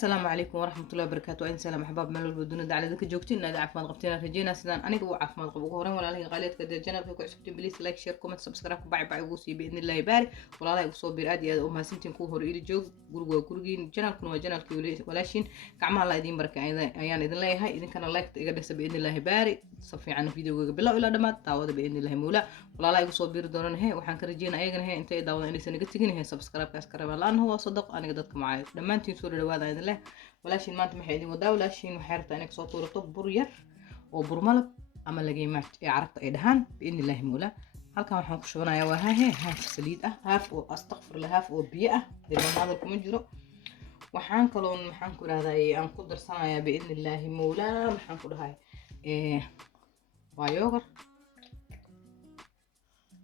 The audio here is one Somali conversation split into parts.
السلام عليكم ورحمة الله وبركاته. إن سلام أحباب ملول بدون على ذلك جوجتين نادي عفوا قبتنا رجينا سدان أنا جو عفوا قبوا هورن ولا له غالية كده جنب كوكو عشبتين بليس لايك شير كومنت سبسكرايب باي ووسي بإذن الله يبارك ولا لا يوصل برادي أو ما سنتين كو هور إيد جوج جورجين جنال كنا جنال كي ولاشين كعمل الله يدين بركة أيان إذن الله هاي إذن كان لايك تقدر بإذن الله يبارك صفي عن فيديو قبل إلى دمات تعود بإذن الله مولا ولا لا يوصل بيردون هي وحن كرجينا أيجن هي أنت داود إني سنقتجين هي سبسكرايب كاسكرايب لأن هو صدق أنا قدرت معاي لما أنتي سوري لواذا إذن الله walaashiin maanta maxay idin wadaa walaashiin waxay rabtaa inay kasoo tuurato bur yar oo bur malab ama lageemaad ee carabta ay dhahaan biidni illaahi muula halkan waxaan ku shubanayaa waa haaf saliid ah haaf oo astaqfirullah haaf oo biyo ah dilma hadal kuma jiro waxaan kaloon maxaan ku raahdaa aan ku darsanayaa biidni illaahi muula maxaan ku dhahay waa yogurt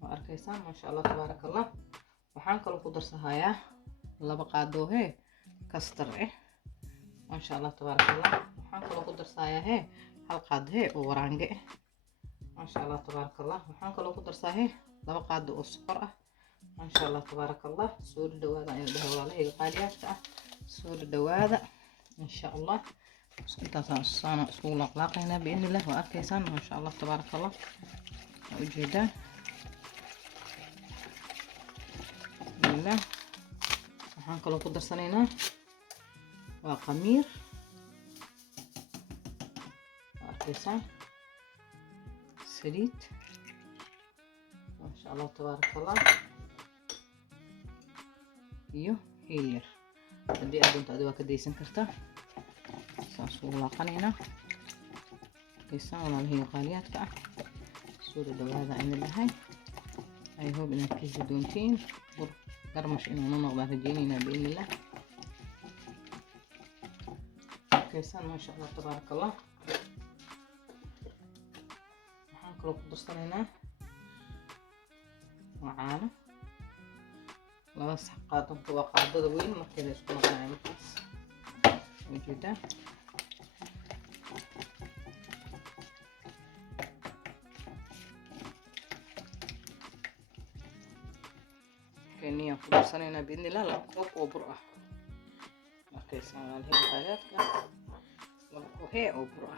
waa arkaysaan maasha allah tabaarakallah waxaan kaloo ku darsanayaa laba qaado kastar ما شاء الله تبارك الله وحنك لو قدر صايا هل قاد ورانجة ما شاء الله تبارك الله وحنك لو قدر صايا لو قاد السكر ما شاء الله تبارك الله سور الدوادة يعني ده والله هي قاليات سور الدوادة إن شاء الله انت صانع سوق الأقلاق هنا بإذن الله وأركيسان ما شاء الله تبارك الله وجدا بسم الله وحنك لو قدر صنينا وخمير واركيسان سليت ما شاء الله تبارك الله هيلير بدي أدون تأدوا كديسن كرتا سأصور لاقنينا كيسان ولا هي غاليات كأ صورة هذا عند الهاي أي هو بنركز دونتين قرمش إنه ننغ رجينينا بإذن الله كيسان ما شاء الله تبارك الله waxaan kaloo ku darsanaynaa caano laba sax qaadanta waa qaadada weyn markii la isku noqonayo markaas ujeedaan keeniyaan ku darsanaynaa biidni illah laba koob oo bur ah markaysaan waalheen qaadaadka وهي أو برا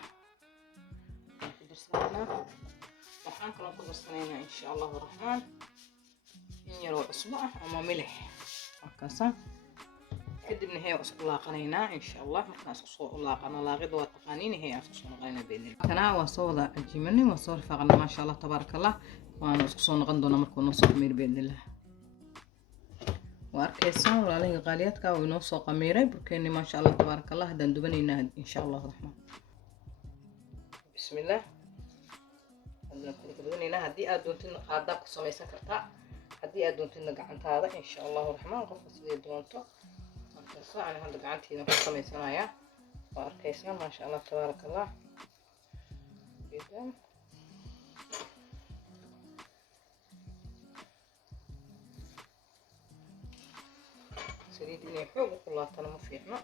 waxaan kaloo ku darsanaynaa insha allahu raxmaan in yaroo cusbo ah ama milix markaasa kadibna hee isku laaqanaynaa insha allah markaas soo laaqana laaqida waa taqaaniin hee aan soo noqonayna beenin kana waa soo wada ajimanay waa soo rafaqana ma sha allah tabarakallah waan isku soo noqon doona markuu noo soo qamiir beenillah وأركيسان ولا له غاليات كا ونوصو قميرة بركيني ما شاء الله تبارك الله هذا ندبنينا إن شاء الله الرحمن بسم الله هذا ندبنينا هدي أدونتين قادك سمي سكرتا هدي أدونتين قعنت هذا إن شاء الله الرحمن قفص لي دونتو أركيسان أنا هذا قعنتي سمي سنايا وأركيسان ما شاء الله تبارك الله جدا سريد إني حوق والله أنا ما فيهنا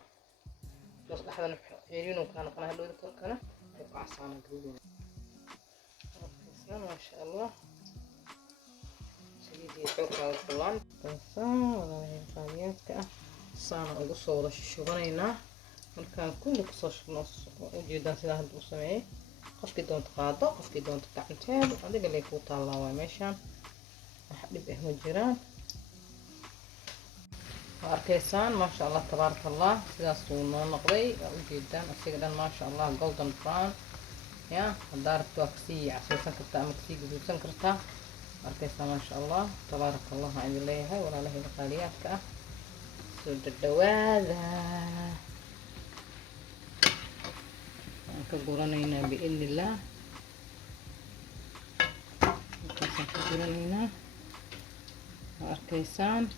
بس أحد عيرين وكان قناه لو ذكر كنا يبقى عصانا قريبين ما شاء الله سريد يحوق هذا الفلان كنسان ولا هي قاليات كأ صانا أقص ولا شغلينا مكان كل قصص نص وجدا سلاح الدوسمي قف كدون تقاطع قف كدون تقعنتين هذا اللي يفوت الله ومشان أحب إحنا الجيران وأركيسان ما شاء الله تبارك الله سيدا سونا نقضي جدا أسيقدان ما شاء الله جولدن بران يا دارت وكسي عسيسان كرتا مكسي قدوسان كرتا أركيسان ما شاء الله تبارك الله عند الله هاي ولا له القاليات كأ سود الدواذا كقرانينا بإذن الله كقرانينا وأركيسان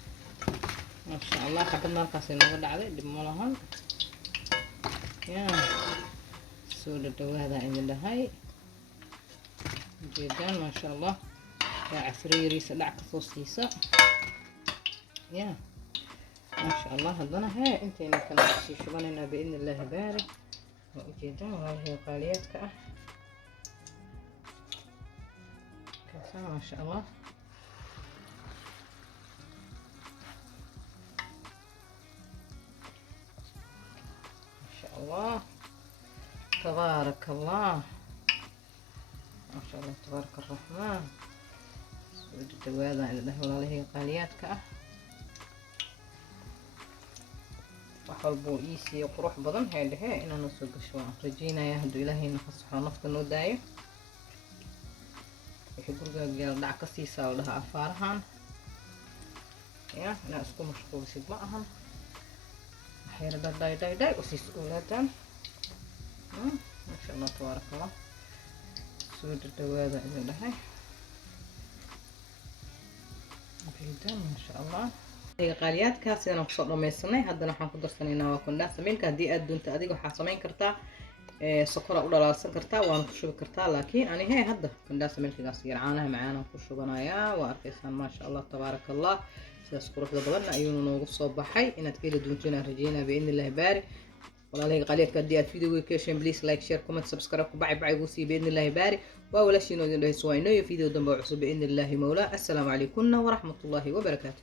ما شاء الله حبنا القاسين نقول عليه دمولهن يا سود الدواء هذا عند الله هاي جدا ما شاء الله يا عفري ريس دعك صوصيسة يا ما شاء الله هذنا هاي انت كان شي شغلنا بإذن الله بارك جدا وهي قاليات كذا ما شاء الله الله تبارك الله ما شاء الله تبارك الرحمن. soo dhawaada ilaahay walaalahey qaaliyaadka ah wax walbo ii siiyo qurux badan heedhe inaan soo gasho waan rajeynayaa hadduu ilaahayna fasaxo nafta noo daayo wixii gurigaaga yaal dhac ka siisaa la dhahaa afaarahan ya inaa isku mashquulsid ma ahan waxyar dhadhay usiis oolaadan maasha allah tabaaraka allah. soo dhawaada idin dhahay maasha allah qaaliyaadkaas inaan kusoo dhamaysanay. haddana waxaan ku darsanaynaa waa kondhaasa milka. haddii aad doonto adiga waxaa samayn kartaa sokora u dhalaalsan kartaa waana ku shubi kartaa, laakiin ani hadda kondhaasa milkigaas yar caanaha macaanaan ku shubanayaa. waa arkaysaan maasha allah tabaaraka allah sidaas quruxda badanna ayuuna noogu soo baxay. inaad ka heli doonto inaan rajeynaa biidni illaahi baari. walaalahey qaaliyaadka haddii aad videoga ka hesheen please like share comment subscribe ku bacay ugu sii biidni illaahi baari. waa walaashiin oo idin dhahayso waa inoo iyo video dambe oo cusub biidni illaahi mawlaa. assalaamu calaykum waraxmatullaahi wabarakaatu.